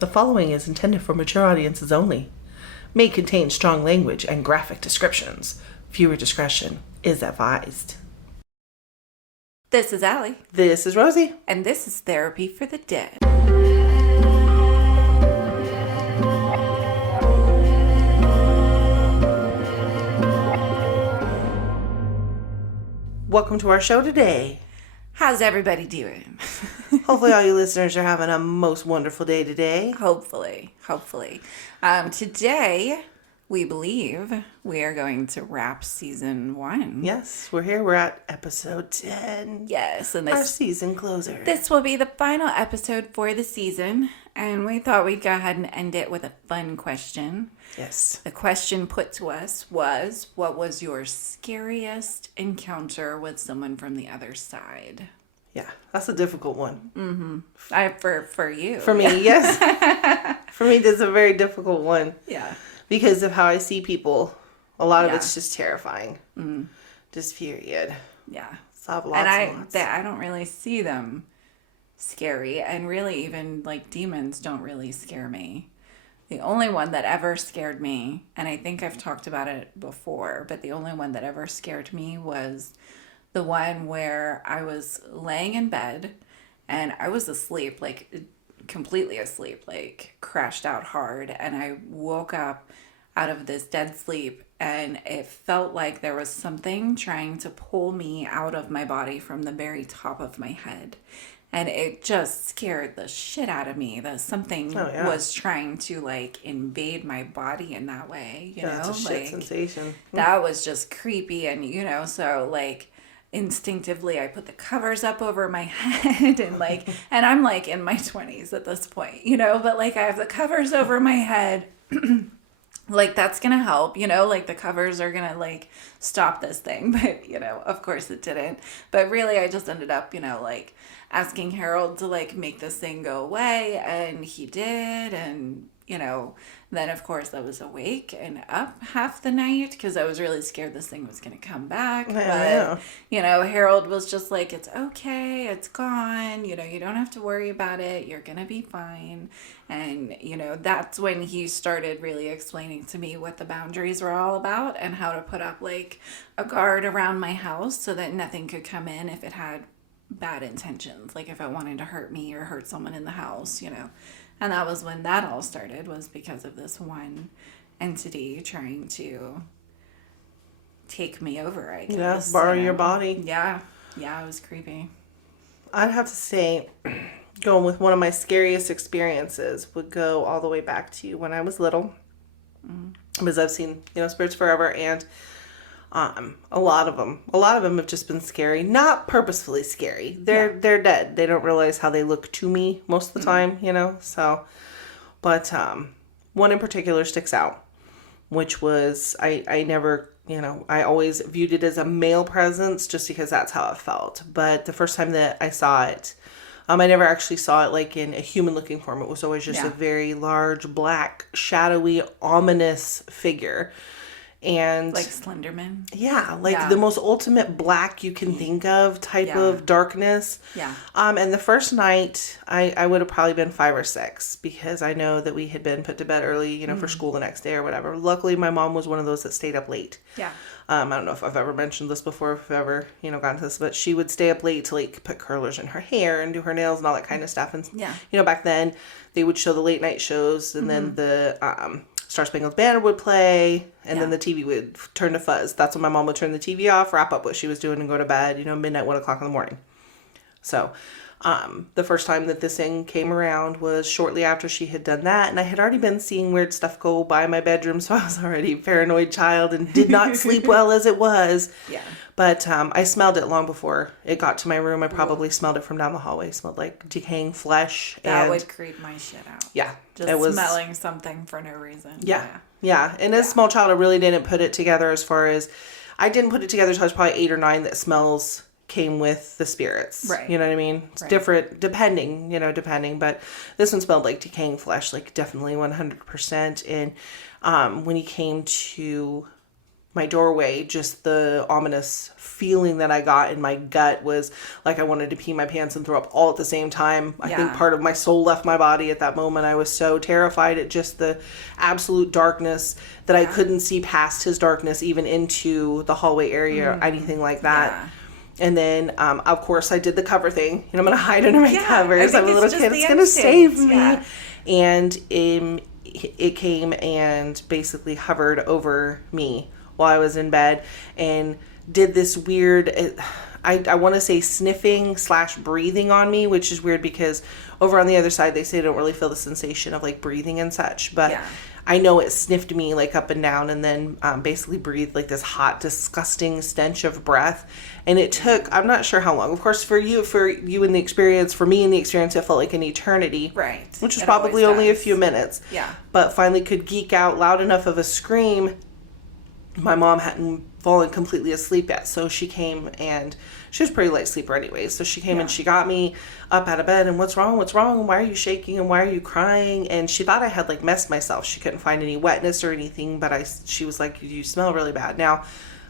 The following is intended for mature audiences only. May contain strong language and graphic descriptions. Viewer discretion is advised. This is Allie. This is Rosie. And this is Therapy for the Dead. Welcome to our show today. How's everybody doing? Hopefully all you listeners are having a most wonderful day today. Hopefully. Today, we believe we are going to wrap season 1. Yes, we're here. We're at episode 10. Yes, and our season closer. This will be the final episode for the season, and we thought we'd go ahead and end it with a fun question. Yes. The question put to us was, what was your scariest encounter with someone from the other side? Yeah, that's a difficult one. Mm-hmm. For you. For me, yes. For me, that's a very difficult one. Yeah. Because of how I see people. A lot of it's just terrifying. Just period. Yeah. So I have lots. I don't really see them scary. And really even like demons don't really scare me. The only one that ever scared me, and I think I've talked about it before, but the only one that ever scared me was the one where I was laying in bed and I was asleep, like completely asleep, like crashed out hard. And I woke up out of this dead sleep and it felt like there was something trying to pull me out of my body from the very top of my head. And it just scared the shit out of me that something was trying to like invade my body in that way, you know? That's a shit sensation. That was just creepy. And, so like instinctively I put the covers up over my head and like, and I'm like in my 20s at this point, but like I have the covers over my head. Like that's going to help, like the covers are going to like stop this thing. But, of course it didn't. But really I just ended up, like asking Harold to like make this thing go away. And he did. And, then of course I was awake and up half the night because I was really scared this thing was going to come back. But, Harold was just like, it's okay. It's gone. You don't have to worry about it. You're going to be fine. And, that's when he started really explaining to me what the boundaries were all about and how to put up like a guard around my house so that nothing could come in if it had bad intentions. Like if it wanted to hurt me or hurt someone in the house, And that was when that all started, was because of this one entity trying to take me over, I guess. Yeah, borrow your body. Yeah, it was creepy. I'd have to say, going with one of my scariest experiences would go all the way back to when I was little. Because I've seen, spirits forever, and a lot of them have just been scary. Not purposefully scary. They're dead. They don't realize how they look to me most of the time, so. But one in particular sticks out, which was I never, I always viewed it as a male presence just because that's how it felt. But the first time that I saw it, I never actually saw it like in a human looking form. It was always just a very large, black, shadowy, ominous figure. And like Slenderman. Yeah, like the most ultimate black you can think of type of darkness. Yeah. And the first night I would have probably been 5 or 6 because I know that we had been put to bed early, for school the next day or whatever. Luckily my mom was one of those that stayed up late. Yeah. I don't know if I've ever mentioned this before, if I've ever, gotten to this, but she would stay up late to like put curlers in her hair and do her nails and all that kind of stuff. And back then they would show the late night shows and then the Star Spangled Banner would play, and then the TV would turn to fuzz. That's when my mom would turn the TV off, wrap up what she was doing, and go to bed, midnight, 1 o'clock in the morning. So, the first time that this thing came around was shortly after she had done that, and I had already been seeing weird stuff go by my bedroom, so I was already a paranoid child and did not sleep well as it was. Yeah. But I smelled it long before it got to my room. I probably smelled it from down the hallway. It smelled like decaying flesh. That would creep my shit out. Yeah. Just smelling something for no reason. Yeah. And as a small child, I really didn't put it together as far as... I didn't put it together until I was probably 8 or 9 that smells came with the spirits. Right. You know what I mean? It's different depending. But this one smelled like decaying flesh, like definitely 100%. And when he came to my doorway, just the ominous feeling that I got in my gut was like I wanted to pee my pants and throw up all at the same time. I think part of my soul left my body at that moment. I was so terrified at just the absolute darkness that I couldn't see past his darkness, even into the hallway area or anything like that. Yeah. And then, of course, I did the cover thing. I'm going to hide under my covers. I'm a little kid. It's going to save me. Yeah. And it came and basically hovered over me while I was in bed and did this weird, I want to say sniffing / breathing on me, which is weird because over on the other side, they say they don't really feel the sensation of like breathing and such. But I know it sniffed me like up and down and then basically breathed like this hot, disgusting stench of breath. And it took, I'm not sure how long. Of course, for you in the experience, for me in the experience, it felt like an eternity. Right. Which was probably only a few minutes. Yeah. But finally could geek out loud enough of a scream. My mom hadn't fallen completely asleep yet. So she came and she was a pretty light sleeper anyway. So she came and she got me up out of bed and what's wrong? Why are you shaking and why are you crying? And she thought I had like messed myself. She couldn't find any wetness or anything, but she was like, you smell really bad. Now,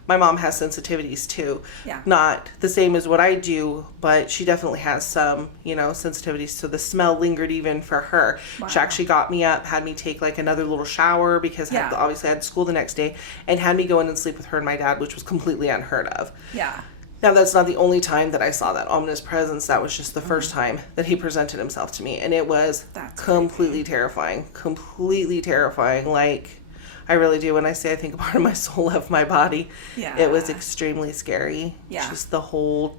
my mom has sensitivities too. Yeah. Not the same as what I do, but she definitely has some, sensitivities. So the smell lingered even for her. Wow. She actually got me up, had me take like another little shower because obviously I had school the next day, and had me go in and sleep with her and my dad, which was completely unheard of. Yeah. Now, that's not the only time that I saw that ominous presence. That was just the first time that he presented himself to me. And it was completely terrifying. Completely terrifying. Like, I really do. When I say I think a part of my soul left my body, it was extremely scary. Yeah. Just the whole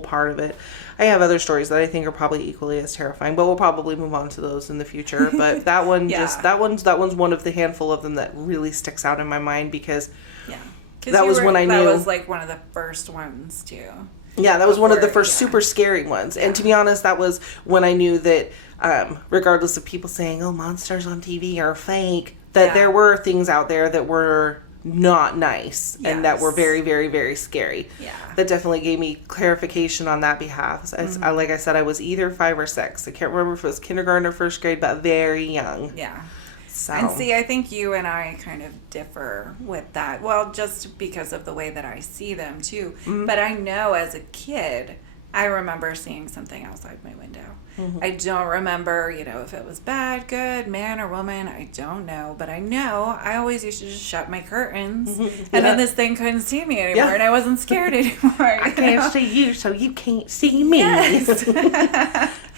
part of it. I have other stories that I think are probably equally as terrifying, but we'll probably move on to those in the future. But that one that one's one of the handful of them that really sticks out in my mind because that was when I knew. That was like one of the first ones too. Yeah, that was one of the first super scary ones. And to be honest, that was when I knew that regardless of people saying, oh, monsters on TV are fake, that there were things out there that were not nice and that were very, very, very scary. Yeah. That definitely gave me clarification on that behalf. Like I said, I was either 5 or 6. I can't remember if it was kindergarten or first grade, but very young. Yeah. So. And see, I think you and I kind of differ with that. Well, just because of the way that I see them, too. Mm-hmm. But I know as a kid, I remember seeing something outside my window. Mm-hmm. I don't remember, if it was bad, good, man or woman. I don't know. But I know I always used to just shut my curtains. Mm-hmm. And then this thing couldn't see me anymore. And I wasn't scared anymore. I can't see you, so you can't see me. Yes.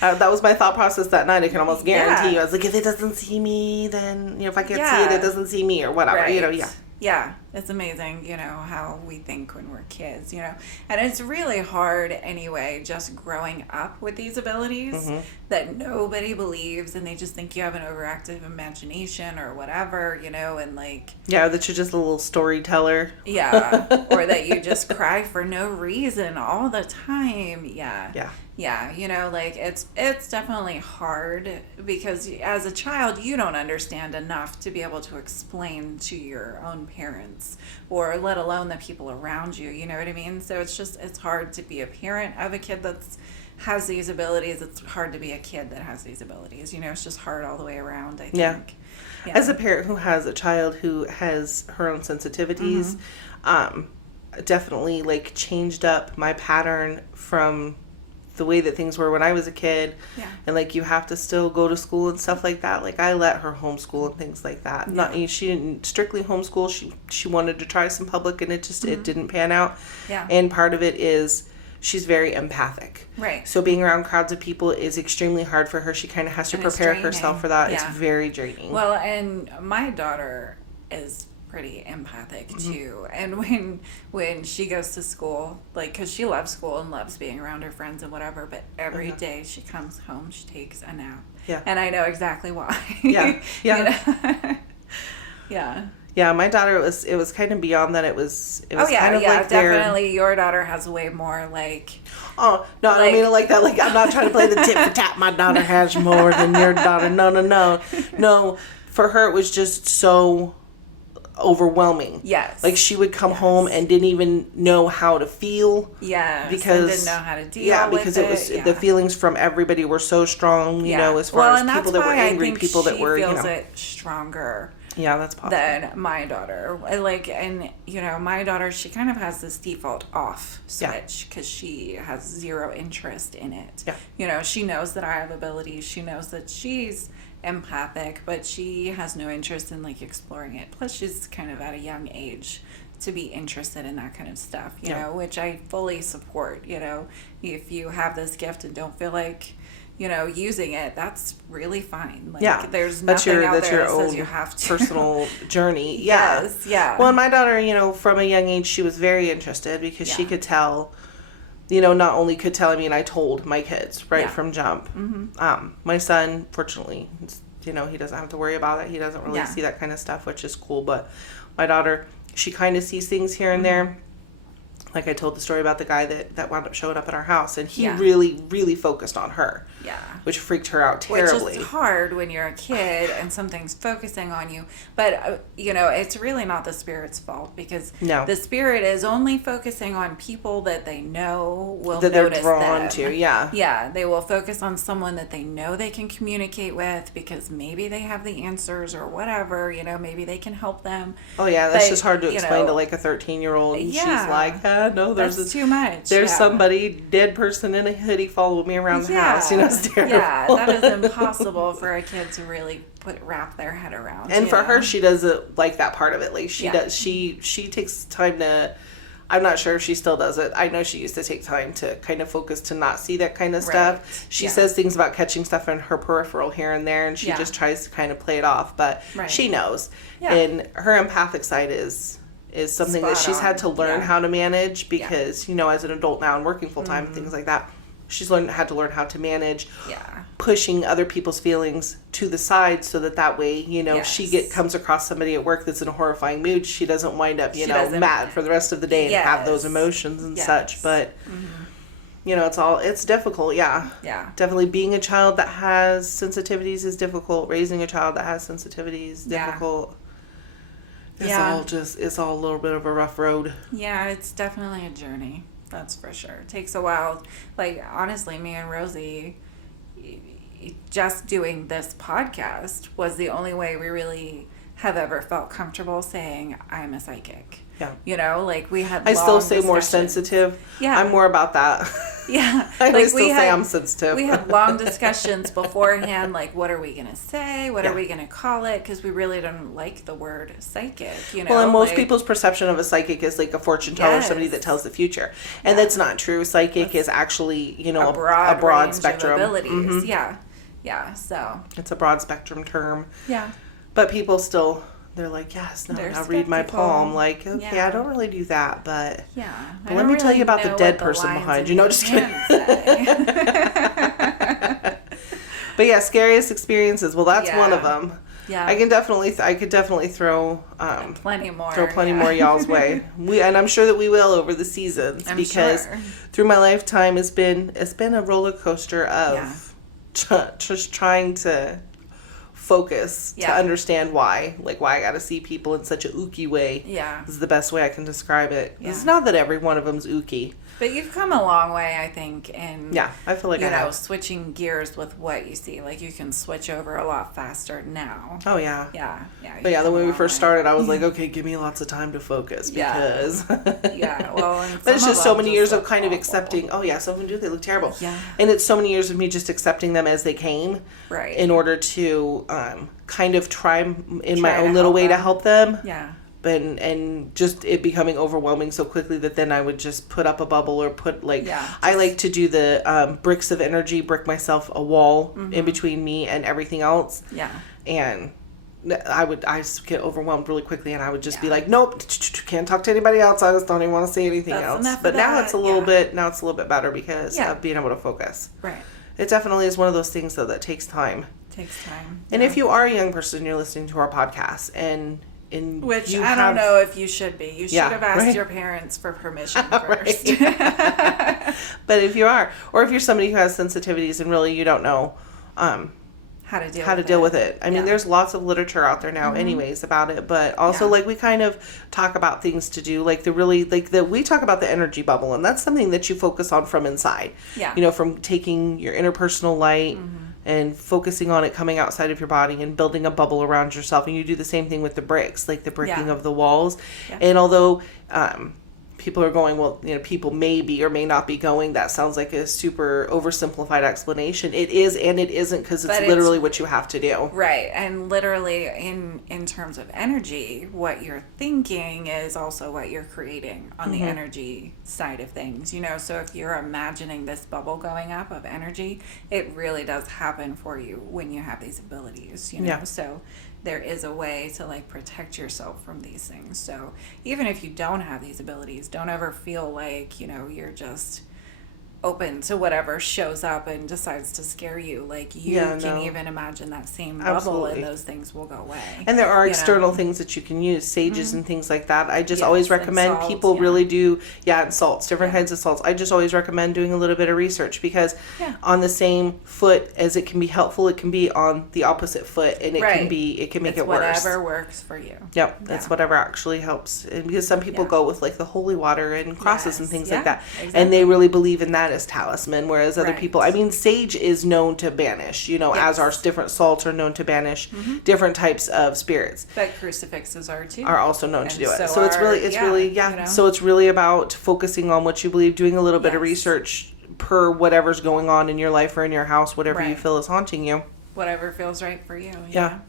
That was my thought process that night. I can almost guarantee you. I was like, if it doesn't see me, then, if I can't see it, it doesn't see me or whatever, right. Yeah, it's amazing, how we think when we're kids, And it's really hard anyway, just growing up with these abilities that nobody believes and they just think you have an overactive imagination or whatever, and like... Yeah, or that you're just a little storyteller. Yeah, or that you just cry for no reason all the time. Yeah. Yeah. Yeah, it's definitely hard because as a child, you don't understand enough to be able to explain to your own parents or let alone the people around you, you know what I mean? So it's hard to be a parent of a kid has these abilities. It's hard to be a kid that has these abilities, it's just hard all the way around, I think. Yeah. As a parent who has a child who has her own sensitivities, definitely changed up my pattern from the way that things were when I was a kid. Yeah. And you have to still go to school and stuff like that. I let her homeschool and things like that. Yeah. She didn't strictly homeschool. She wanted to try some public and it didn't pan out. Yeah. And part of it is she's very empathic. Right. So being around crowds of people is extremely hard for her. She kind of has to prepare herself for that. Yeah. It's very draining. Well, and my daughter is pretty empathic too, and when she goes to school, because she loves school and loves being around her friends and whatever, but every day she comes home, she takes a nap. Yeah. And I know exactly why. Yeah. Yeah. Yeah, my daughter, it was kind of beyond that. It was kind of definitely your daughter has way more Oh, no, I don't mean it like that. I'm not trying to play the tit for tat. My daughter has more than your daughter. No, for her it was just so overwhelming. Yes. She would come home and didn't even know how to feel. Yeah. Because didn't know how to deal with because it was the feelings from everybody were so strong, as far as people that were angry, people that were, feels it stronger. Yeah, that's possible. Than my daughter. Like, and, you know, my daughter, she kind of has this default off switch because she has zero interest in it. Yeah. You know, she knows that I have abilities. She knows that she's empathic, but she has no interest in, like, exploring it. Plus, she's kind of at a young age to be interested in that kind of stuff, you know, which I fully support. You know, if you have this gift and don't feel like, you know, using it, that's really fine. Like, there's nothing out there that says you have to. Personal journey. Yes, yeah. Well, and my daughter, you know, from a young age, she was very interested because she could tell, you know, not only could tell, I mean, I told my kids right from jump. Mm-hmm. My son, fortunately, you know, he doesn't have to worry about it. He doesn't really see that kind of stuff, which is cool. But my daughter, she kind of sees things here and there. Like I told the story about the guy that wound up showing up at our house, and he really, really focused on her. Yeah. Which freaked her out terribly. Which is hard when you're a kid and something's focusing on you. But, you know, it's really not the spirit's fault because the spirit is only focusing on people that they know will notice them. That they're drawn to, Yeah, they will focus on someone that they know they can communicate with because maybe they have the answers or whatever, you know, maybe they can help them. Oh, yeah, that's just hard to explain to, like, a 13-year-old. And she's like, no, that's too much. There's somebody, dead person in a hoodie following me around the house, you know. It's terrible. Yeah, that is impossible for a kid to really wrap their head around. And for her, she doesn't like that part of it. Like she does, she takes time to. I'm not sure if she still does it. I know she used to take time to kind of focus to not see that kind of stuff. She says things about catching stuff in her peripheral here and there, and she just tries to kind of play it off. But she knows, and her empathic side is something that she's had to learn how to manage because you know, as an adult now and working full time and things like that. She's had to learn how to manage pushing other people's feelings to the side so that way, you know, she comes across somebody at work that's in a horrifying mood. She doesn't wind up, you know, mad for the rest of the day and have those emotions and such. But, you know, it's difficult. Yeah. Definitely being a child that has sensitivities is difficult. Raising a child that has sensitivities is difficult. It's all a little bit of a rough road. Yeah, it's definitely a journey. That's for sure. It takes a while. Like, honestly, me and Rosie, just doing this podcast was the only way we really have ever felt comfortable saying, I'm a psychic. Yeah. You know, like we had I still say more sensitive. Yeah. I'm more about that. Yeah. I like still say I'm sensitive. We had long discussions beforehand, like what are we going to say? What are we going to call it? Because we really don't like the word psychic, you know. Well, and most people's perception of a psychic is like a fortune teller, somebody that tells the future. And that's not true. Psychic is actually, you know, a broad spectrum. Of abilities. Yeah. Yeah. So it's a broad spectrum term. Yeah. But people still... They're like, yes, no, I'll read my palm. Like, okay, I don't really do that, but but let me tell you about the dead person behind you. No, just kidding. But yeah, scariest experiences. Well, that's one of them. Yeah, I could definitely throw plenty more. More y'all's way. And I'm sure that we will over the seasons because through my lifetime it's been a roller coaster of just trying to focus to understand why I gotta see people in such a ooky way. This is the best way I can describe it. It's not that every one of them's ooky, but you've come a long way, I think, in I feel like I have. Switching gears with what you see. Like you can switch over a lot faster now. Oh yeah. But then when we first started, I was like, okay, give me lots of time to focus because well, but it's just so many years of kind of accepting. Oh yeah, some of them do. They look terrible. And it's so many years of me just accepting them as they came. Right. In order to kind of try in my own little way to help them. Yeah. And just it becoming overwhelming so quickly that then I would just put up a bubble or put I like to do the bricks of energy, brick myself a wall in between me and everything else. Yeah. And I just get overwhelmed really quickly and I would just be like, nope, can't talk to anybody else. I just don't even want to say anything else. But now it's a little bit better because of being able to focus. Right. It definitely is one of those things though that takes time. And if you are a young person, you're listening to our podcast which I don't know if you should be. You should have asked your parents for permission first. But if you are, or if you're somebody who has sensitivities and really you don't know how to deal with it. I mean, there's lots of literature out there now anyways about it, but also we kind of talk about things to do, like we talk about the energy bubble, and that's something that you focus on from inside. Yeah. You know, from taking your interpersonal light, and focusing on it coming outside of your body and building a bubble around yourself. And you do the same thing with the bricks, like the bricking of the walls. Yeah. And although people are going, well, people may be or may not be going, that sounds like a super oversimplified explanation. It is and it isn't, because it's literally what you have to do. Right. And literally in terms of energy, what you're thinking is also what you're creating on the energy side of things. So if you're imagining this bubble going up of energy, it really does happen for you when you have these abilities, Yeah. So there is a way to like protect yourself from these things. So even if you don't have these abilities, don't ever feel like, you're just open to whatever shows up and decides to scare you. Like you can even imagine that same bubble and those things will go away. And there are external things that you can use, sages and things like that. I just always recommend people really do, and salts, different kinds of salts. I just always recommend doing a little bit of research, because on the same foot as it can be helpful, it can be on the opposite foot, and it can make it worse. Whatever works for you. Yep, it's whatever actually helps. And because some people go with like the holy water and crosses and things like that, and they really believe in that as talisman, whereas other people, sage is known to banish, as our different salts are known to banish different types of spirits. But crucifixes are too. Are also known to do it. So it's really so it's really about focusing on what you believe, doing a little bit of research per whatever's going on in your life or in your house, whatever you feel is haunting you. Whatever feels right for you. Yeah.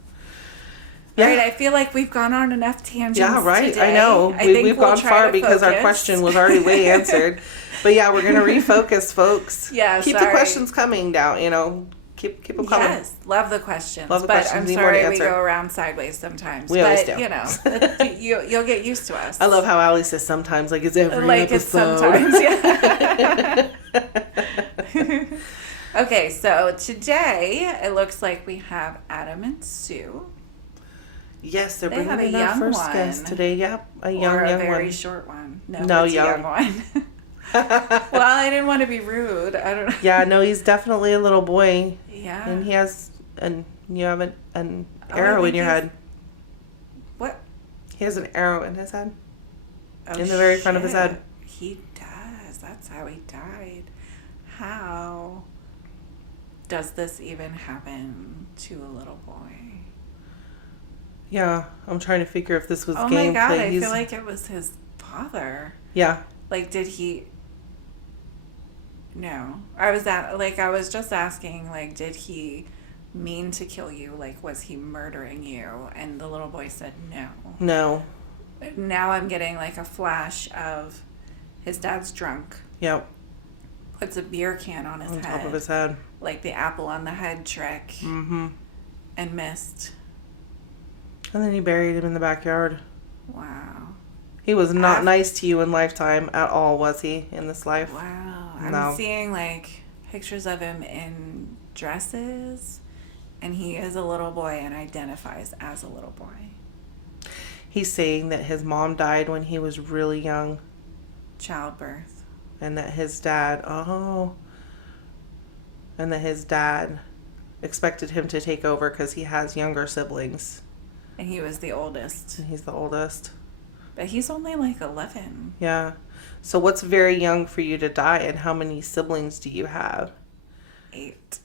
Right, I feel like we've gone on enough tangents. Yeah, right. Today. I know. We've gone far because our question was already way answered. But yeah, we're gonna refocus, folks. Yeah, keep the questions coming down. Keep them coming. Yes, love the questions. Love the but questions. I'm sorry we go around sideways sometimes. We always do. You'll get used to us. I love how Allie says sometimes, like it's every episode. It's sometimes, yeah. Okay, so today it looks like we have Adam and Sue. Yes, they're bringing in our first guest today. Yep, a young one. Or a very short one. No, it's a young one. Well, I didn't want to be rude. I don't know. Yeah, no, he's definitely a little boy. Yeah. And he has you have an arrow in your head. What? He has an arrow in his head. Oh, in the very front of his head. He does. That's how he died. How does this even happen to a little boy? Yeah, I'm trying to figure if this was gameplay. Oh my god, I feel like it was his father. Yeah. Like, did he... No. I was just asking, like, did he mean to kill you? Like, was he murdering you? And the little boy said no. No. Now I'm getting, like, a flash of his dad's drunk. Yep. Puts a beer can on his head. On top of his head. Like the apple on the head trick. Mm-hmm. And missed. And then he buried him in the backyard. Wow. He was not nice to you in lifetime at all, was he, in this life? Wow. No. I'm seeing, like, pictures of him in dresses, and he is a little boy and identifies as a little boy. He's saying that his mom died when he was really young. Childbirth. And that his dad, expected him to take over because he has younger siblings. And he was the oldest. And he's the oldest. But he's only like 11. Yeah. So what's very young for you to die, and how many siblings do you have? 8.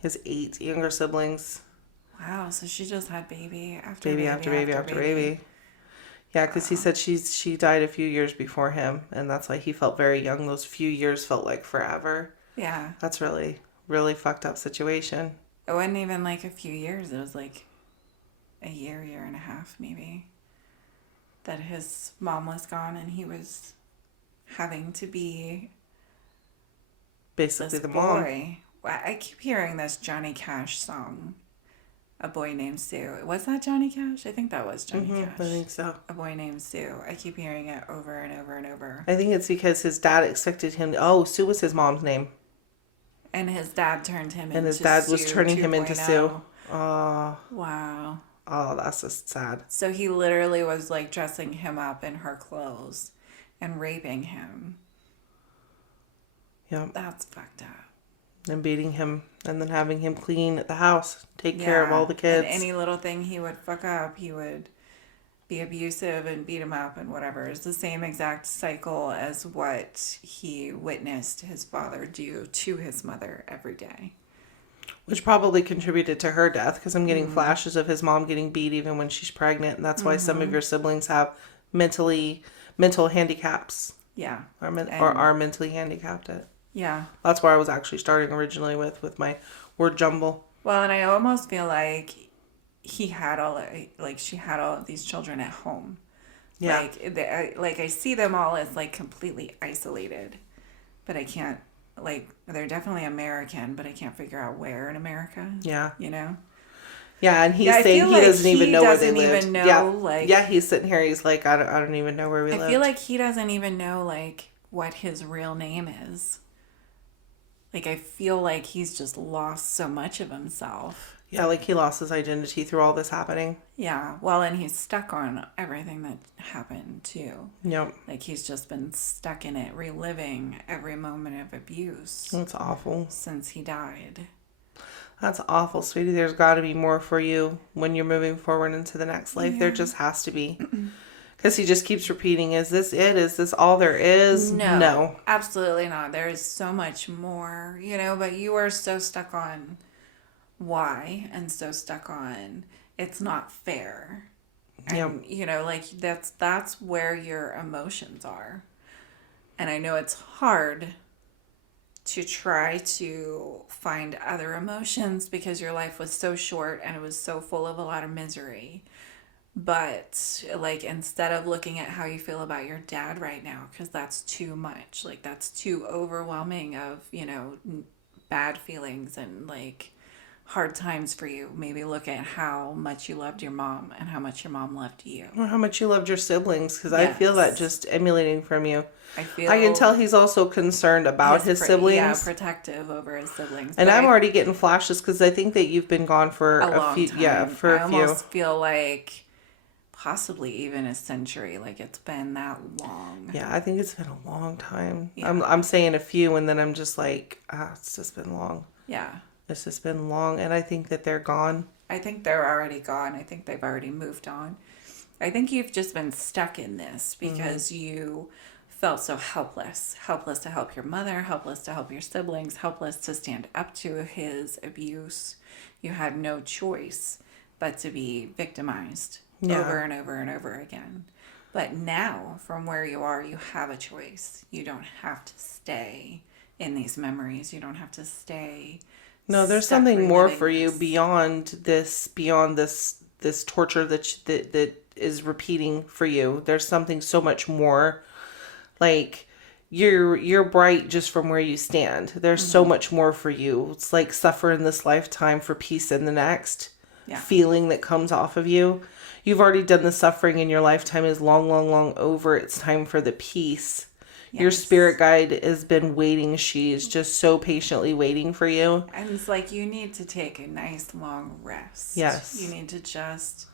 His 8 younger siblings. Wow, so she just had baby after baby. Yeah, because he said she died a few years before him, and that's why he felt very young. Those few years felt like forever. Yeah. That's really, really fucked up situation. It wasn't even like a few years. It was like a year and a half maybe, that his mom was gone and he was having to be basically the boy. Mom. I keep hearing this Johnny Cash song, A Boy Named Sue. Was that Johnny Cash? I think that was Johnny Cash. I think so. A Boy Named Sue. I keep hearing it over and over and over. I think it's because his dad expected him to, Sue was his mom's name. And his dad turned him into Sue. And his dad was turning him into Sue. Oh. Wow. Oh, that's just sad. So he literally was like dressing him up in her clothes and raping him. Yep. That's fucked up. And beating him and then having him clean the house, take care of all the kids. And any little thing he would fuck up, he would be abusive and beat him up and whatever. It's the same exact cycle as what he witnessed his father do to his mother every day. Which probably contributed to her death, because I'm getting flashes of his mom getting beat even when she's pregnant. And that's why some of your siblings have mental handicaps. Yeah. Or are mentally handicapped. Yeah. That's where I was actually starting originally with my word jumble. Well, and I almost feel like she had all of these children at home. Yeah. I see them all as like completely isolated, but I can't, like, they're definitely American, but I can't figure out where in America. Yeah. You know? Yeah, and he's saying he doesn't even know where they live. Know, yeah, he's sitting here. He's like, I don't even know where we live. I feel like he doesn't even know, like, what his real name is. Like, I feel like he's just lost so much of himself. Yeah, like he lost his identity through all this happening. Yeah, well, and he's stuck on everything that happened, too. Yep. Like, he's just been stuck in it, reliving every moment of abuse. That's awful. Since he died. That's awful, sweetie. There's got to be more for you when you're moving forward into the next life. Yeah. There just has to be. Because he just keeps repeating, is this it? Is this all there is? No. Absolutely not. There is so much more, you know, but you are so stuck on why and so stuck on it's not fair. And, yep. You know, like that's where your emotions are. And I know it's hard to try to find other emotions because your life was so short and it was so full of a lot of misery. But, like, instead of looking at how you feel about your dad right now, because that's too much, like, that's too overwhelming of, you know, bad feelings and, like, hard times for you. Maybe look at how much you loved your mom and how much your mom loved you. Or how much you loved your siblings, because yes. I feel that just emulating from you. I feel I can tell he's also concerned about his siblings. Yeah, protective over his siblings. And I'm already getting flashes because I think that you've been gone for a few. Time. Yeah, for a few. I almost feel like possibly even a century. Like it's been that long. Yeah, I think it's been a long time. Yeah. I'm saying a few, and then I'm just like, it's just been long. Yeah. It's just been long, and I think that they're gone. I think they're already gone. I think they've already moved on. I think you've just been stuck in this because you felt so helpless. Helpless to help your mother, helpless to help your siblings, helpless to stand up to his abuse. You had no choice but to be victimized over and over and over again. But now, from where you are, you have a choice. You don't have to stay in these memories. You don't have to stay. No, there's something more for you beyond this torture that is repeating for you. There's something so much more. Like you're bright just from where you stand. There's so much more for you. It's like suffer in this lifetime for peace in the next. Feeling that comes off of you. You've already done the suffering in your lifetime is long, long, long over. It's time for the peace. Yes. Your spirit guide has been waiting. She is just so patiently waiting for you. And it's like you need to take a nice long rest. Yes. You need to just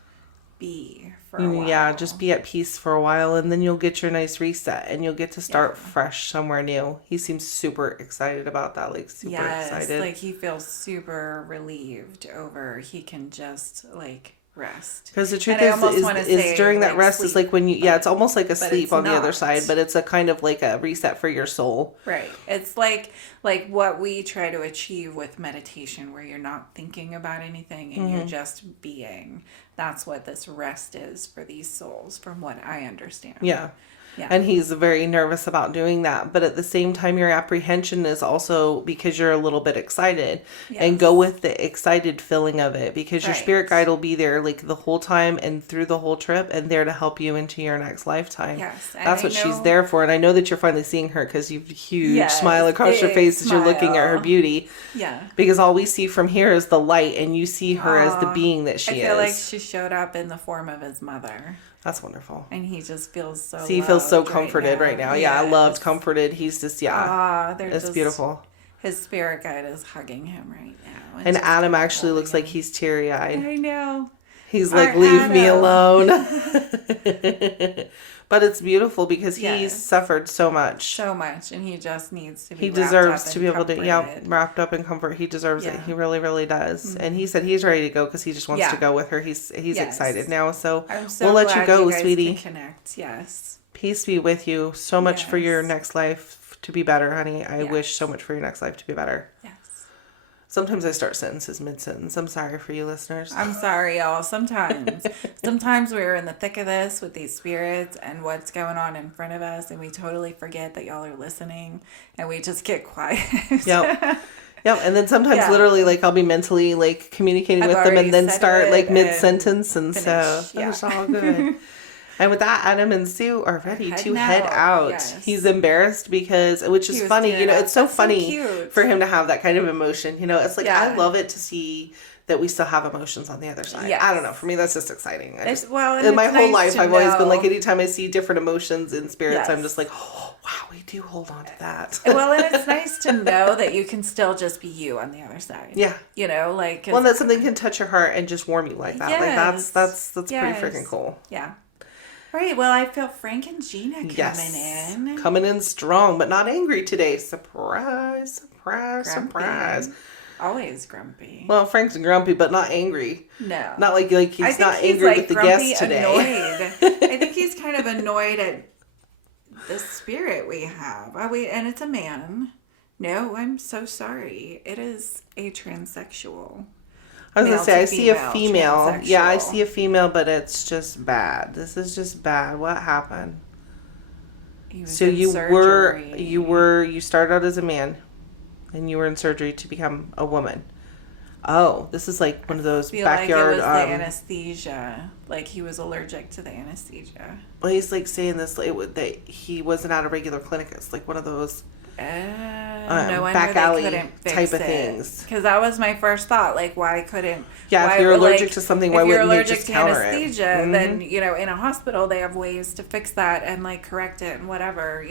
be for a while. Yeah, just be at peace for a while, and then you'll get your nice reset, and you'll get to start fresh somewhere new. He seems super excited about that, like super excited. Like he feels super relieved over he can just like rest. Because the truth is during that rest sleep, is like when you it's almost like a sleep on the other side, but it's a kind of like a reset for your soul. Right. It's like what we try to achieve with meditation, where you're not thinking about anything and you're just being. That's what this rest is for these souls, from what I understand. Yeah. And he's very nervous about doing that. But at the same time, your apprehension is also because you're a little bit excited. Yes. And go with the excited feeling of it, because your spirit guide will be there like the whole time and through the whole trip and there to help you into your next lifetime. Yes. That's what she's there for. And I know that you're finally seeing her because you've a huge smile across your face as you're looking at her beauty. Yeah. Because all we see from here is the light, and you see her as the being that she is. I feel like she showed up in the form of his mother. That's wonderful. And he just feels so he feels so comforted right now. Yeah, I loved comforted. He's just, it's beautiful. His spirit guide is hugging him right now. And Adam actually looks like he's teary-eyed. I know. He's like, leave me alone. But it's beautiful because he's suffered so much. So much. And he just needs to be He deserves to be able to, wrapped up in comfort. He deserves it. He really, really does. Mm-hmm. And he said he's ready to go because he just wants to go with her. He's excited now. So, we'll let you go, sweetie. Can connect. Yes. Peace be with you. So much for your next life to be better, honey. I wish so much for your next life to be better. Yes. Sometimes I start sentences mid-sentence. I'm sorry for you listeners. I'm sorry, y'all. Sometimes we're in the thick of this with these spirits and what's going on in front of us, and we totally forget that y'all are listening, and we just get quiet. Yep. Yep. And then sometimes literally, like, I'll be mentally, like, communicating with them and then start, like, mid-sentence. And finish. So it's all good. And with that, Adam and Sue are ready to head out. Yes. He's embarrassed which is funny, it's so funny for him to have that kind of emotion. It's like, I love it to see that we still have emotions on the other side. Yes. I don't know. For me, that's just exciting. In my whole life, I've always been like, anytime I see different emotions in spirits, I'm just like, oh, wow, we do hold on to that. Well, and it's nice to know that you can still just be you on the other side. Yeah. Well, that something can touch your heart and just warm you like that. Yes. Like, that's pretty freaking cool. Yeah. Right, well, I feel Frank and Gina coming in. Coming in strong, but not angry today. Surprise, surprise, grumpy. Surprise. Always grumpy. Well, Frank's grumpy, but not angry. No. Not like he's not angry with the guests today. Annoyed. I think he's kind of annoyed at the spirit we have. And it's a man. No, I'm so sorry. It is a transsexual. I was going to say, I see a female. Yeah, I see a female, but it's just bad. This is just bad. What happened? So you started out as a man, and you were in surgery to become a woman. Oh, this is like one of those backyard. Like it was the anesthesia. Like he was allergic to the anesthesia. Well, he's like saying this that he wasn't at a regular clinic. It's like one of those. No wonder back they alley couldn't fix type of it. Things. Because that was my first thought. Like, why couldn't? Yeah, if you're allergic to something, why wouldn't you just counter it? If you're allergic to anesthesia, then in a hospital they have ways to fix that and like correct it and whatever.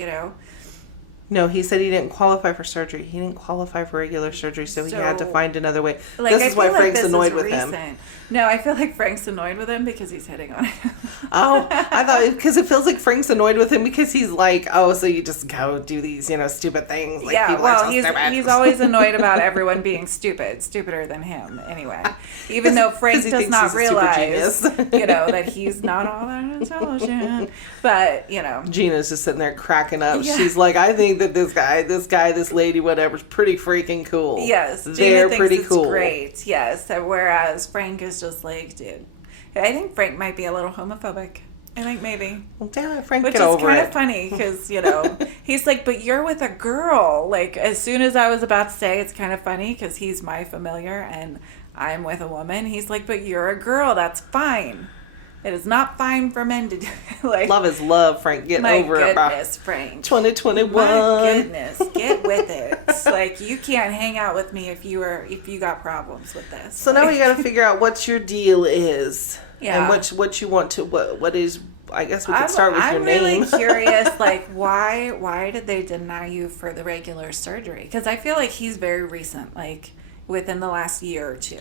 No, he said he didn't qualify for surgery. He didn't qualify for regular surgery, so he had to find another way. Like, this is why Frank's annoyed with him. No, I feel like Frank's annoyed with him because he's hitting on him. Oh, I thought, because it feels like Frank's annoyed with him because he's like, oh, so you just go do these, stupid things. Like, yeah, well, he's always annoyed about everyone being stupider than him, anyway. Even though Frank does not realize, that he's not all that intelligent. But, Gina's just sitting there cracking up. Yeah. She's like, I think that this lady, whatever's pretty freaking cool. Yes, they're Gina pretty thinks cool. It's great, yes. Whereas Frank is just like, dude. I think Frank might be a little homophobic. I think maybe. Well, damn it, Frank, which get over it. Which is kind of funny because, he's like, but you're with a girl. Like, as soon as I was about to say it's kind of funny because he's my familiar and I'm with a woman. He's like, but you're a girl. That's fine. It is not fine for men to do. Like, love is love, Frank. Get over it. My goodness, Frank. 2021. My goodness, get with it. Like, you can't hang out with me if you got problems with this. So now we got to figure out what your deal is. Yeah. And what you want to what is. I guess we could start with your name. I'm really curious. Like, why did they deny you for the regular surgery? Because I feel like he's very recent. Like, within the last year or two.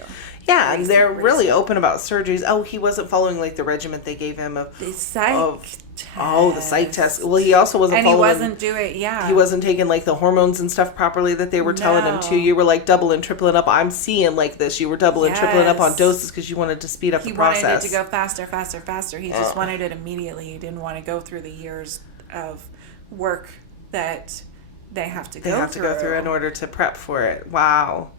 Yeah, and they're really open about surgeries. Oh, he wasn't following like the regimen they gave him of the psych test. Oh, the psych test. Well, he also wasn't and following. And he wasn't doing, yeah. He wasn't taking like the hormones and stuff properly that they were telling him to. You were like doubling, tripling up. I'm seeing like this. You were doubling, tripling up on doses because you wanted to speed up the process. He wanted it to go faster, faster, faster. He just wanted it immediately. He didn't want to go through the years of work that they have to go through in order to prep for it. Wow.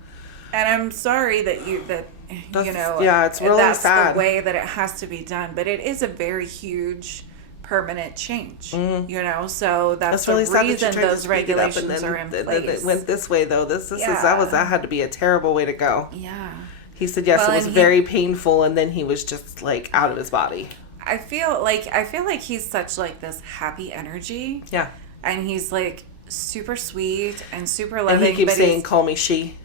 And I'm sorry that yeah, it's really that's sad. The way that it has to be done, but it is a very huge permanent change. Mm-hmm. So that's really the reason those regulations are in place. It went this way though. That had to be a terrible way to go. Yeah. He said yes, it was very painful, and then he was just like out of his body. I feel like he's such like this happy energy. Yeah. And he's like super sweet and super loving. And he keeps saying, "Call me she."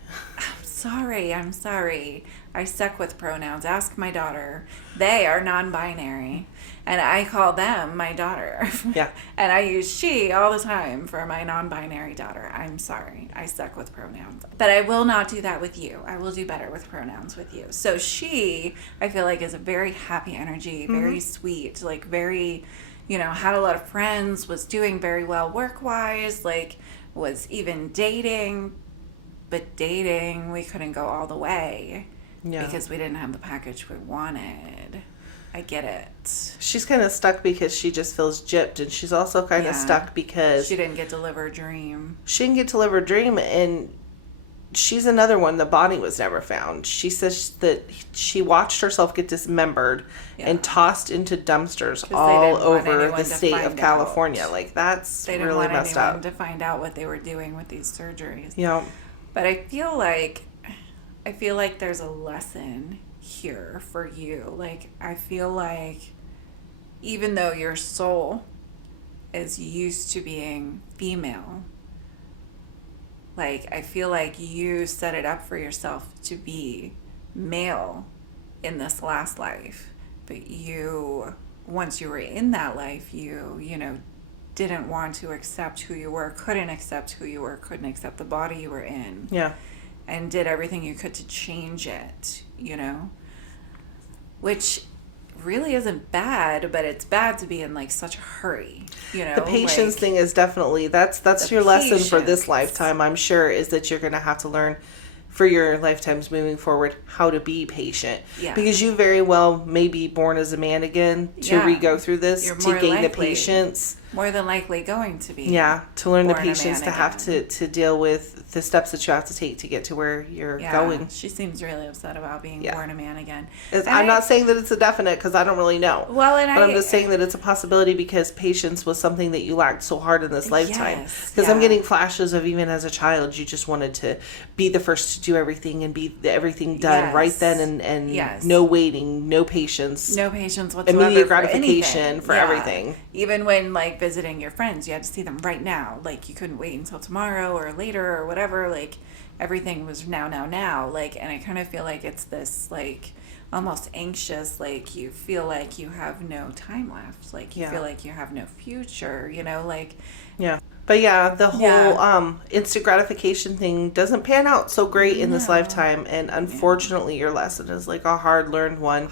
I'm sorry. I suck with pronouns. Ask my daughter. They are non-binary. And I call them my daughter. Yeah. And I use she all the time for my non-binary daughter. I'm sorry. I suck with pronouns. But I will not do that with you. I will do better with pronouns with you. So she, I feel like, is a very happy energy, very sweet, like very, had a lot of friends, was doing very well work-wise, like was even dating. But dating, we couldn't go all the way because we didn't have the package we wanted. I get it. She's kind of stuck because she just feels gypped, and she's also kind of stuck because she didn't get to live her dream. She didn't get to live her dream, and she's another one. The body was never found. She says that she watched herself get dismembered and tossed into dumpsters all over the state of California. Like, that's really messed up. They didn't want anyone to find out what they were doing with these surgeries. Yeah. But I feel like there's a lesson here for you. Like, I feel like even though your soul is used to being female, like, I feel like you set it up for yourself to be male in this last life. But you, once you were in that life, you know, didn't want to accept who you were, couldn't accept who you were, couldn't accept the body you were in. Yeah. And did everything you could to change it, you know? Which really isn't bad, but it's bad to be in, like, such a hurry, you know? The patience thing is definitely, that's your lesson for this lifetime, I'm sure, is that you're going to have to learn for your lifetimes moving forward how to be patient. Yeah. Because you very well may be born as a man again to re-go through this, to gain the patience. More than likely going to be. Yeah, to learn the patience to have to deal with the steps that you have to take to get to where you're going. She seems really upset about being born a man again. I'm not saying that it's a definite, because I don't really know. Well, but I'm just saying that it's a possibility, because patience was something that you lacked so hard in this lifetime. Because I'm getting flashes of, even as a child, you just wanted to be the first to do everything and be everything done right then, and no waiting, no patience. No patience whatsoever. Immediate gratification for everything. Even when, like, visiting your friends, you had to see them right now. Like, you couldn't wait until tomorrow or later or whatever. Like, everything was now. Like, and I kind of feel like it's this, like, almost anxious, like, you feel like you have no time left. Like, you feel like you have no future, you know, like. Yeah. But the whole instant gratification thing doesn't pan out so great in this lifetime, and unfortunately your lesson is like a hard-learned one.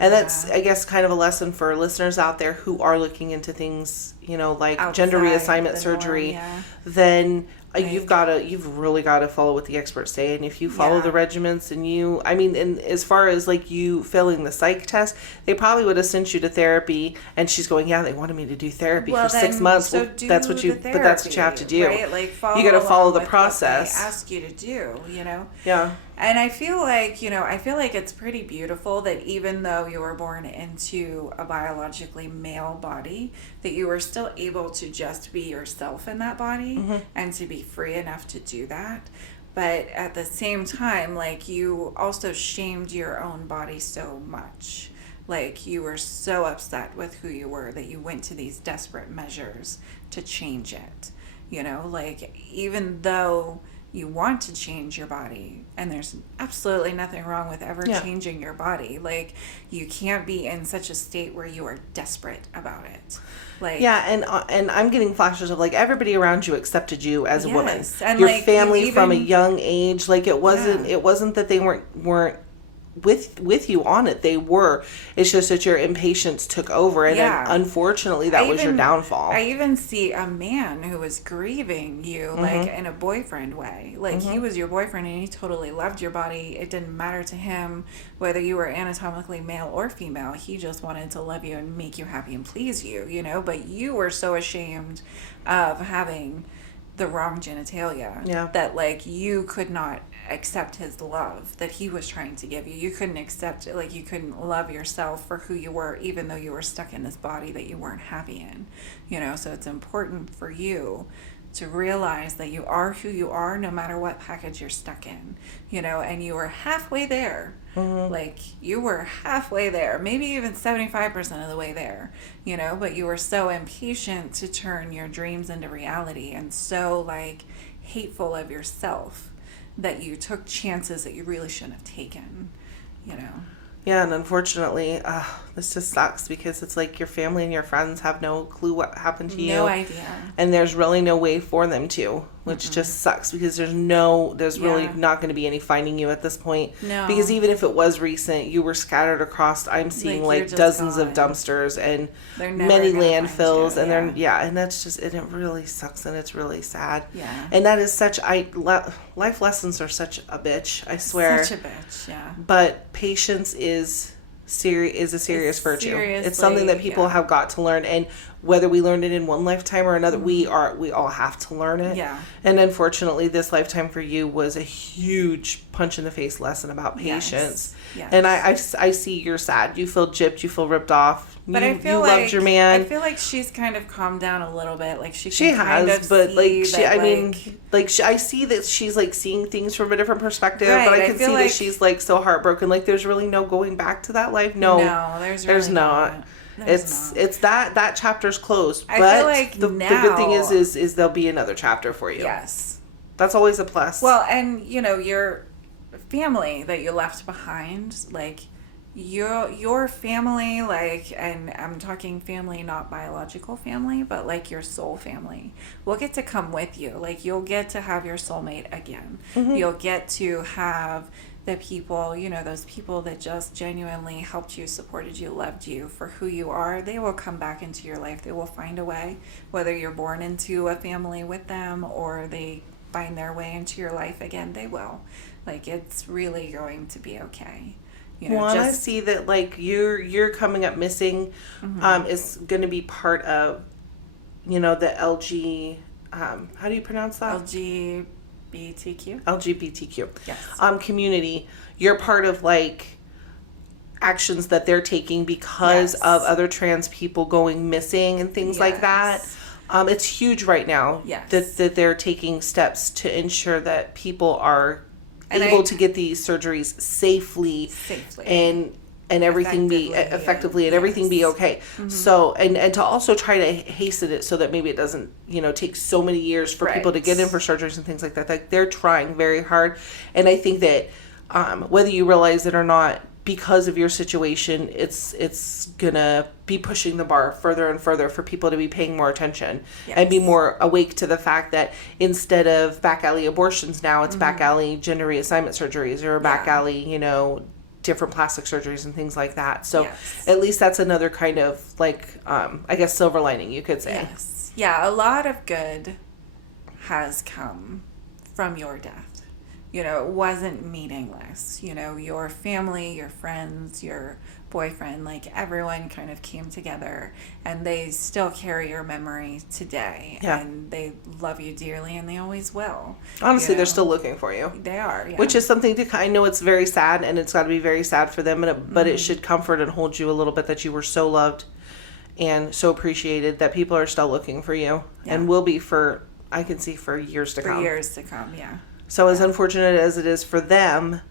And that's, I guess, kind of a lesson for listeners out there who are looking into things, you know, like outside gender reassignment surgery. Then you've really got to follow what the experts say, and if you follow the regimens, and as far as, like, you failing the psych test, they probably would have sent you to therapy, and she's going, they wanted me to do therapy for 6 months. So that's what you have to do, right? Like, you got to follow the process they ask you to do, you know. Yeah. And I feel like, you know, it's pretty beautiful that even though you were born into a biologically male body, that you were still able to just be yourself in that body and to be free enough to do that. But at the same time, like, you also shamed your own body so much. Like, you were so upset with who you were that you went to these desperate measures to change it. You know, like, even though you want to change your body, and there's absolutely nothing wrong with ever changing your body, like, you can't be in such a state where you are desperate about it. Like, and I'm getting flashes of, like, everybody around you accepted you as a woman, and your family from a young age. Like, it wasn't that they weren't with you on it. They were. It's just that your impatience took over, and unfortunately that was your downfall. I even see a man who was grieving you, like, in a boyfriend way. Like, he was your boyfriend and he totally loved your body. It didn't matter to him whether you were anatomically male or female. He just wanted to love you and make you happy and please you, you know. But you were so ashamed of having the wrong genitalia that, like, you could not accept his love that he was trying to give you. You couldn't accept it. Like, you couldn't love yourself for who you were, even though you were stuck in this body that you weren't happy in, you know. So it's important for you to realize that you are who you are, no matter what package you're stuck in, you know. And you were halfway there. Like, you were halfway there, maybe even 75% of the way there, you know. But you were so impatient to turn your dreams into reality, and so, like, hateful of yourself that you took chances that you really shouldn't have taken, you know. Yeah, and unfortunately, this just sucks, because it's like your family and your friends have no clue what happened to you. No idea. And there's really no way for them to, which just sucks, because there's really not going to be any finding you at this point. No. Because even if it was recent, you were scattered across, I'm seeing like dozens of dumpsters and many landfills, and and that's just, and it really sucks, and it's really sad. Yeah. And that is life lessons are such a bitch, I swear. Such a bitch, yeah. But patience is a serious virtue. It's something that people have got to learn, and whether we learned it in one lifetime or another, we all have to learn it. Yeah. And unfortunately, this lifetime for you was a huge punch in the face lesson about patience. Yes. And I see you're sad. You feel gypped. You feel ripped off. But I feel you like loved your man. I feel like she's kind of calmed down a little bit. Like she has, kind of but see like I see that she's like seeing things from a different perspective. Right, but I can see that she's like so heartbroken. Like there's really no going back to that life. No, there's really not. It's that chapter's closed. But I feel like the good thing is there'll be another chapter for you. Yes, that's always a plus. Well, and your family that you left behind, like your family, like, and I'm talking family, not biological family, but like your soul family will get to come with you. Like you'll get to have your soulmate again. Mm-hmm. You'll get to have the people, those people that just genuinely helped you, supported you, loved you for who you are. They will come back into your life. They will find a way, whether you're born into a family with them or they find their way into your life again, they will. Like it's really going to be okay. I see that like you're coming up missing is going to be part of the LG how do you pronounce that? LGBTQ. Yes. Community. You're part of like actions that they're taking because of other trans people going missing and things like that. It's huge right now that they're taking steps to ensure that people are able to get these surgeries safely. and everything be effectively and everything be okay. Mm-hmm. So and to also try to hasten it so that maybe it doesn't take so many years for people to get in for surgeries and things like that. Like they're trying very hard, and I think that whether you realize it or not, because of your situation, it's gonna be pushing the bar further and further for people to be paying more attention and be more awake to the fact that instead of back alley abortions now, it's back alley gender reassignment surgeries or back alley, different plastic surgeries and things like that. So at least that's another kind of like, I guess, silver lining, you could say. Yes. Yeah, a lot of good has come from your death. It wasn't meaningless. Your family, your friends, your boyfriend, like everyone kind of came together and they still carry your memory today. Yeah. And they love you dearly and they always will. Honestly, they're still looking for you. They are, yeah. Which is something I know it's very sad and it's got to be very sad for them, but it should comfort and hold you a little bit that you were so loved and so appreciated that people are still looking for you and will be I can see for years to come. For years to come, yeah. So as unfortunate as it is for them,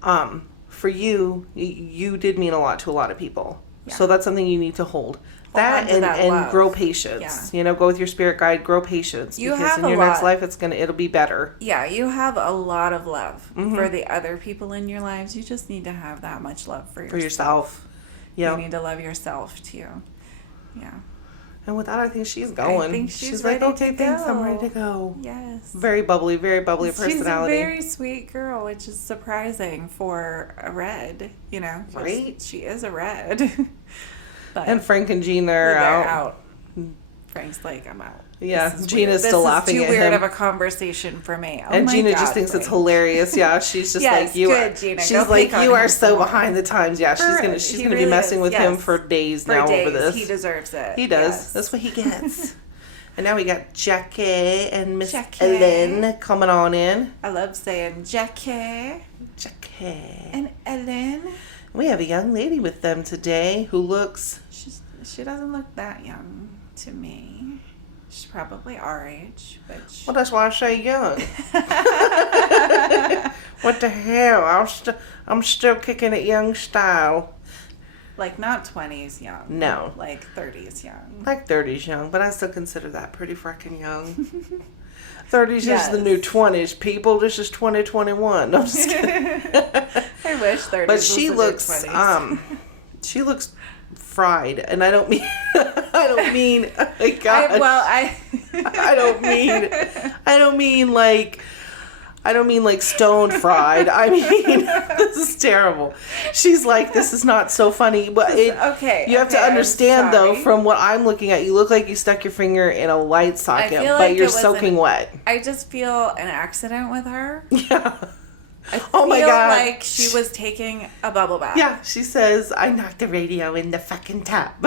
for you, you did mean a lot to a lot of people. Yeah. So that's something you need to hold. That and grow patience. Yeah. Go with your spirit guide, grow patience. Because in your next life it'll be better. Yeah, you have a lot of love for the other people in your lives. You just need to have that much love for yourself. Yeah. You need to love yourself too. Yeah. And with that, I think she's going. I think she's like, okay, thanks, I'm ready to go. Yes. Very bubbly personality. She's a very sweet girl, which is surprising for a red, Right? She is a red. But and Frank and Jean, they're out. Frank's like, I'm out. Yeah, Gina's still laughing at him. This is too weird of a conversation for me. Oh and Gina just thinks Frank. It's hilarious. Yeah, she's just like you are. Gina. She's like you are so behind the times. Yeah, she's gonna be messing with him for days now over this. He deserves it. He does. Yes. That's what he gets. And now we got Jackie and Miss Ellen coming on in. I love saying Jackie and Ellen. We have a young lady with them today who looks. She doesn't look that young to me. She's probably our age, but well, that's why I say young. What the hell? I'm still kicking it young style. Like not 20s young. No. Like 30s young. Like 30s young, but I still consider that pretty freaking young. 30s is the new 20s, people. This is 2021. No, I'm just kidding. I wish 30s but was she the looks, new 20s. She looks fried, and I don't mean like God. I don't mean like stoned fried. I mean, this is terrible. She's like, this is not so funny, but you have to understand though, from what I'm looking at, you look like you stuck your finger in a light socket, but you're soaking wet. I just feel an accident with her. Yeah. I oh my God. like she was taking a bubble bath. Yeah, she says, I knocked the radio in the fucking tap.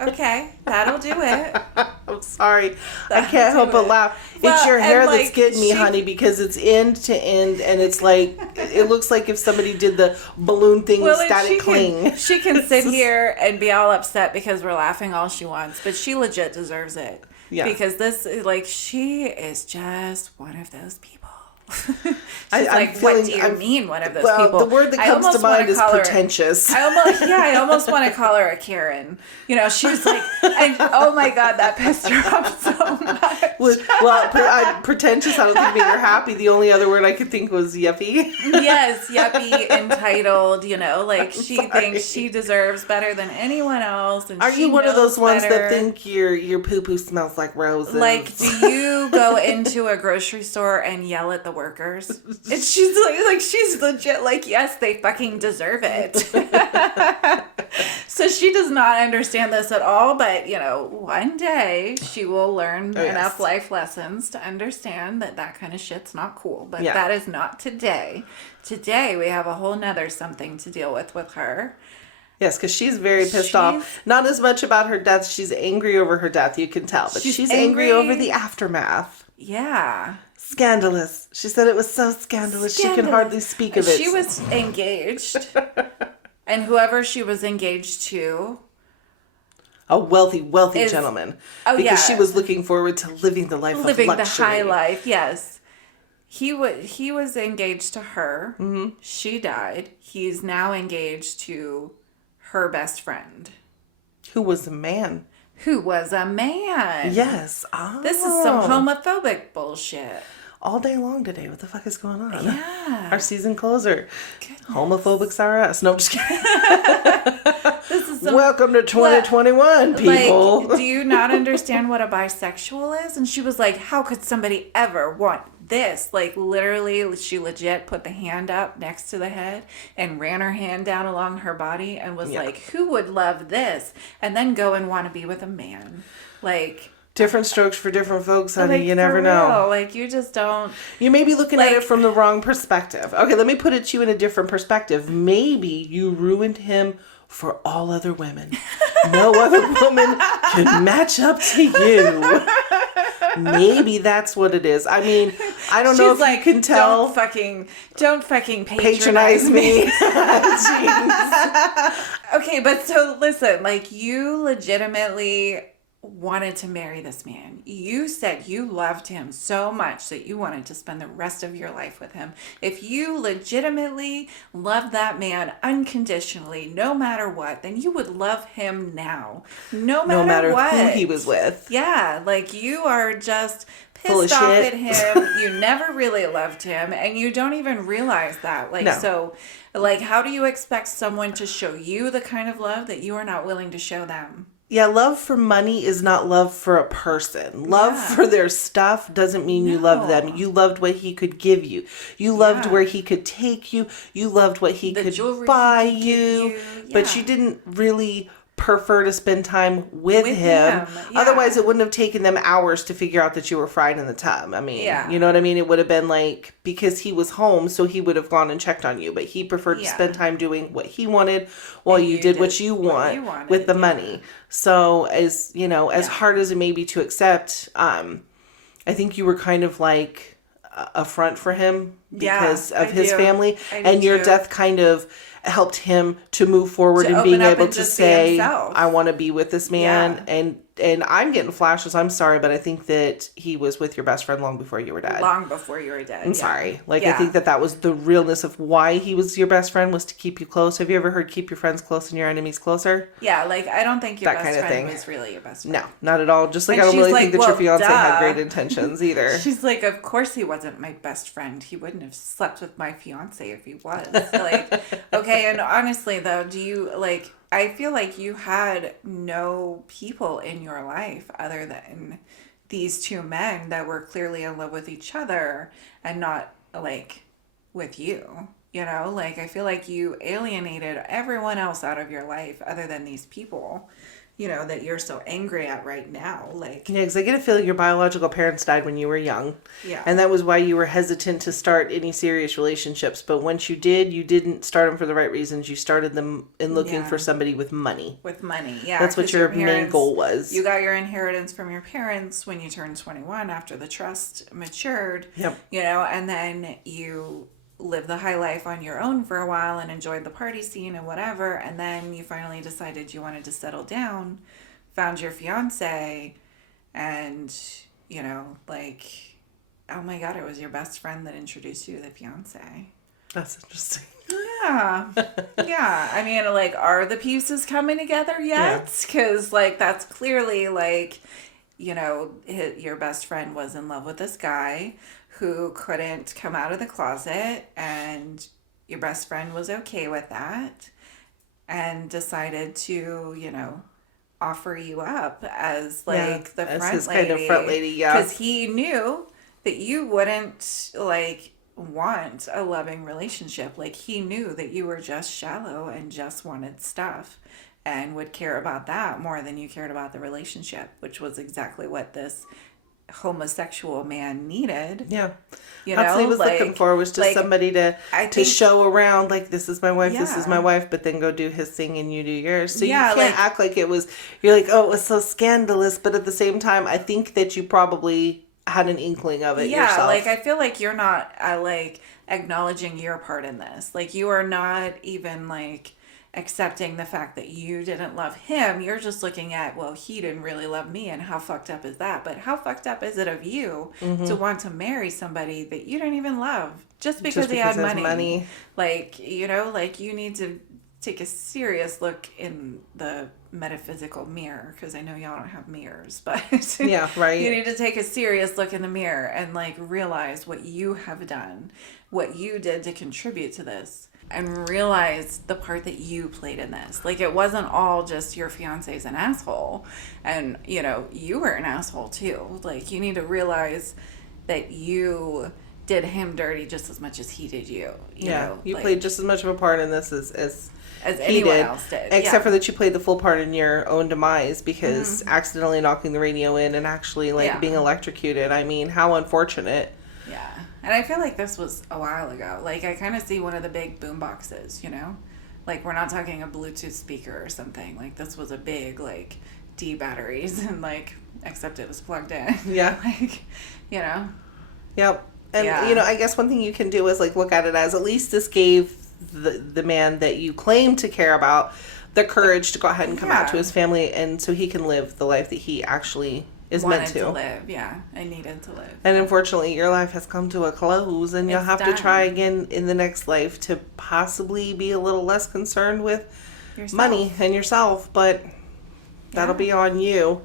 Okay, that'll do it. I'm sorry. I can't help but laugh. Well, it's your hair that's getting me, honey, because it's end to end, and it's like, it looks like if somebody did the balloon thing with static cling. She can sit here and be all upset because we're laughing all she wants, but she legit deserves it. Yeah. Because this, like, she is just one of those people. She's like, what do you mean one of those people? The word that comes to mind is pretentious. I almost want to call her a Karen. You know, she was like, oh my God, that pissed her off so much. Well, pretentious, I don't think made her happy. The only other word I could think was yuppie. Yes, yuppie, entitled, you know, like she thinks she deserves better than anyone else. And are you one of those ones that think your poo-poo smells like roses? Like, do you go into a grocery store and yell at the workers? And she's like she's legit like, yes, they fucking deserve it. So she does not understand this at all, but you know, one day she will learn enough life lessons to understand that kind of shit's not cool. But that is not today. Today we have a whole nother something to deal with her. Yes, because she's very pissed off. Not as much about her death. She's angry over her death, you can tell. But she's angry over the aftermath. Yeah. Scandalous. She said it was so scandalous. She could hardly speak of it. She was engaged. And whoever she was engaged to. A wealthy gentleman. Because she was looking forward to living the life of luxury. Living the high life, yes. He was engaged to her. Mm-hmm. She died. He's now engaged to her best friend. Who was a man. Yes. Oh. This is some homophobic bullshit. All day long today. What the fuck is going on? Yeah. Our season closer. Goodness. Homophobics are us. No, I'm just kidding. Welcome to 2021, people. Like, do you not understand what a bisexual is? And she was like, how could somebody ever want this? Like, literally, she legit put the hand up next to the head and ran her hand down along her body and was like, who would love this? And then go and want to be with a man. Like... Different strokes for different folks, honey. Like, you never know. Like, you just don't... You may be looking at it from the wrong perspective. Okay, let me put it to you in a different perspective. Maybe you ruined him for all other women. No other woman can match up to you. Maybe that's what it is. I mean, I don't know if you can tell. Don't fucking patronize me. Okay, but so listen, like, you legitimately wanted to marry this man. You said you loved him so much that you wanted to spend the rest of your life with him. If you legitimately loved that man unconditionally, no matter what, then you would love him now. No matter what. Who he was with. Yeah, like, you are just pissed off at him. You never really loved him, and you don't even realize that. Like, so, like, how do you expect someone to show you the kind of love that you are not willing to show them? Yeah, love for money is not love for a person. Love for their stuff doesn't mean you love them. You loved what he could give you. You loved where he could take you. You loved what he could buy you. Yeah. But you didn't really prefer to spend time with him. Yeah. Otherwise, it wouldn't have taken them hours to figure out that you were fried in the tub. I mean, you know what I mean? It would have been like, because he was home, so he would have gone and checked on you. But he preferred to spend time doing what he wanted while you did what you wanted with the money. So as, you know, as hard as it may be to accept, I think you were kind of like a front for him because of his family. And your death kind of helped him to move forward and being able to say, I want to be with this man. And I'm getting flashes. I'm sorry, but I think that he was with your best friend long before you were dead. Long before you were dead. I'm sorry. Like, I think that was the realness of why he was your best friend, was to keep you close. Have you ever heard keep your friends close and your enemies closer? Yeah, like, I don't think your best friend was really your best friend. No, not at all. Just like, I don't really think that your fiance had great intentions either. She's like, of course he wasn't my best friend. He wouldn't have slept with my fiance if he was. Like, okay, and honestly, though, do you, like... I feel like you had no people in your life other than these two men that were clearly in love with each other and not, like, with you. You know, like, I feel like you alienated everyone else out of your life other than these people. that you're so angry at right now. Like, yeah, because I get a feeling your biological parents died when you were young. Yeah. And that was why you were hesitant to start any serious relationships. But once you did, you didn't start them for the right reasons. You started them in looking for somebody with money. With money, yeah. That's what your main goal was. You got your inheritance from your parents when you turned 21 after the trust matured. Yep. And then you lived the high life on your own for a while and enjoyed the party scene and whatever, and then you finally decided you wanted to settle down, found your fiance, and like, oh my god, it was your best friend that introduced you to the fiance. That's interesting. Yeah. I mean, like, are the pieces coming together yet? Because like, that's clearly like, your best friend was in love with this guy who couldn't come out of the closet, and your best friend was okay with that and decided to, offer you up as like the as front his lady. kind of front lady, yeah. Because he knew that you wouldn't like want a loving relationship. Like, he knew that you were just shallow and just wanted stuff and would care about that more than you cared about the relationship, which was exactly what this homosexual man needed. Yeah. That's what he was looking for, was just somebody to show around, like, this is my wife, this is my wife, but then go do his thing and you do yours. So you can't act like it was, you're like, oh, it was so scandalous, but at the same time, I think that you probably had an inkling of it yourself. Like, I feel like you're not, like, acknowledging your part in this. Like, you are not even, like, accepting the fact that you didn't love him. You're just looking at, well, he didn't really love me, and how fucked up is that? But how fucked up is it of you to want to marry somebody that you don't even love just because he had money? Like, like, you need to take a serious look in the metaphysical mirror, because I know y'all don't have mirrors, but yeah, right. You need to take a serious look in the mirror and like realize what you have done, what you did to contribute to this, and realize the part that you played in this. Like, it wasn't all just your fiance's an asshole, and you were an asshole too. Like, you need to realize that you did him dirty just as much as he did you. You played just as much of a part in this as anyone else did. Except for that you played the full part in your own demise, because accidentally knocking the radio in and actually being electrocuted. I mean, how unfortunate. Yeah. And I feel like this was a while ago. Like, I kind of see one of the big boom boxes, Like, we're not talking a Bluetooth speaker or something. Like, this was a big, like, D batteries, and, like, except it was plugged in. Yeah. Like, Yep. And, I guess one thing you can do is, like, look at it as, at least this gave the man that you claim to care about the courage to go ahead and come out to his family, and so he can live the life that he actually is meant to live. I needed to live. And unfortunately, your life has come to a close, and you'll have to try again in the next life to possibly be a little less concerned with money and yourself, but that'll be on you.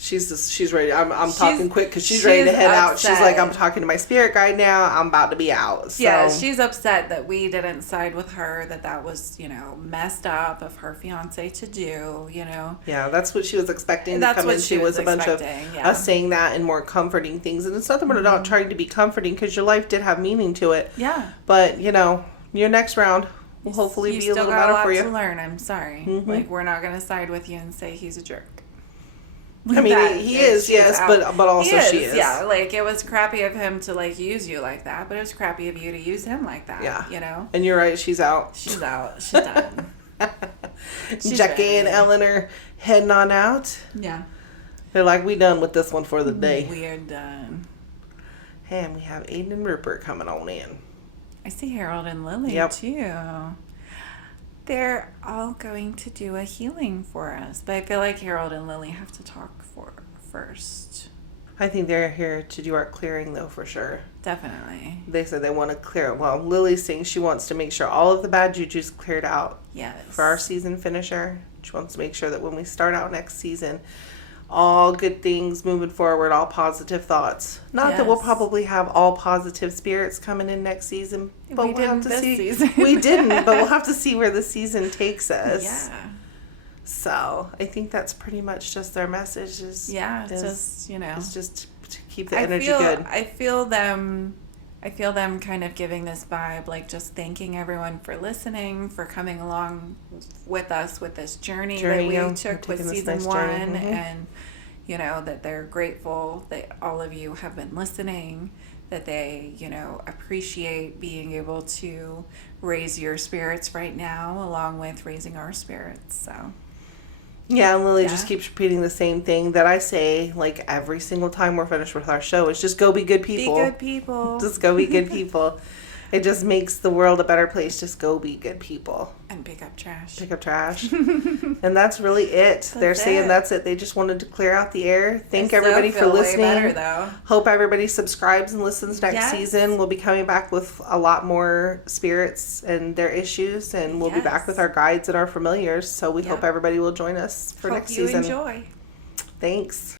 She's ready. I'm talking quick because she's ready to head out. She's like, I'm talking to my spirit guide now. I'm about to be out. So. Yeah, she's upset that we didn't side with her, that was, messed up of her fiance to do, Yeah, that's what she was expecting to come in. She was a bunch of us saying that and more comforting things. And it's not that we're not trying to be comforting, because your life did have meaning to it. Yeah. But, your next round will hopefully be a little better for you. You still got a lot to learn. I'm sorry. Like, we're not going to side with you and say he's a jerk. I mean, he is, yes, but also she is. Yeah, like, it was crappy of him to, like, use you like that, but it was crappy of you to use him like that, And you're right, she's out. She's out. She's done. Jackie and Ellen are heading on out. Yeah. They're like, we done with this one for the day. We are done. Hey, and we have Aiden and Rupert coming on in. I see Harold and Lily, too. They're all going to do a healing for us, but I feel like Harold and Lily have to talk first. I think they're here to do our clearing, though, for sure. Definitely. They said they want to clear it. Well, Lily's saying she wants to make sure all of the bad juju's cleared out. Yes. For our season finisher. She wants to make sure that when we start out next season, all good things moving forward, all positive thoughts. Not that we'll probably have all positive spirits coming in next season, but we'll have to see. Season. We didn't, but we'll have to see where the season takes us. Yeah. So I think that's pretty much just their message. It's just It's just to keep the energy good. I feel them I feel them kind of giving this vibe, like just thanking everyone for listening, for coming along with us with this journey that we took with season 1, and that they're grateful that all of you have been listening, that they appreciate being able to raise your spirits right now along with raising our spirits. So yeah, and Lily just keeps repeating the same thing that I say like every single time we're finished with our show. It's just go be good people. Be good people. Just go be good people. It just makes the world a better place. Just go be good people. And pick up trash. Pick up trash. And that's really it. They're saying that's it. They just wanted to clear out the air. Thank everybody for listening. Way better, though. Hope everybody subscribes and listens next season. We'll be coming back with a lot more spirits and their issues. And we'll be back with our guides and our familiars. So we hope everybody will join us for next season. Hope you enjoy. Thanks.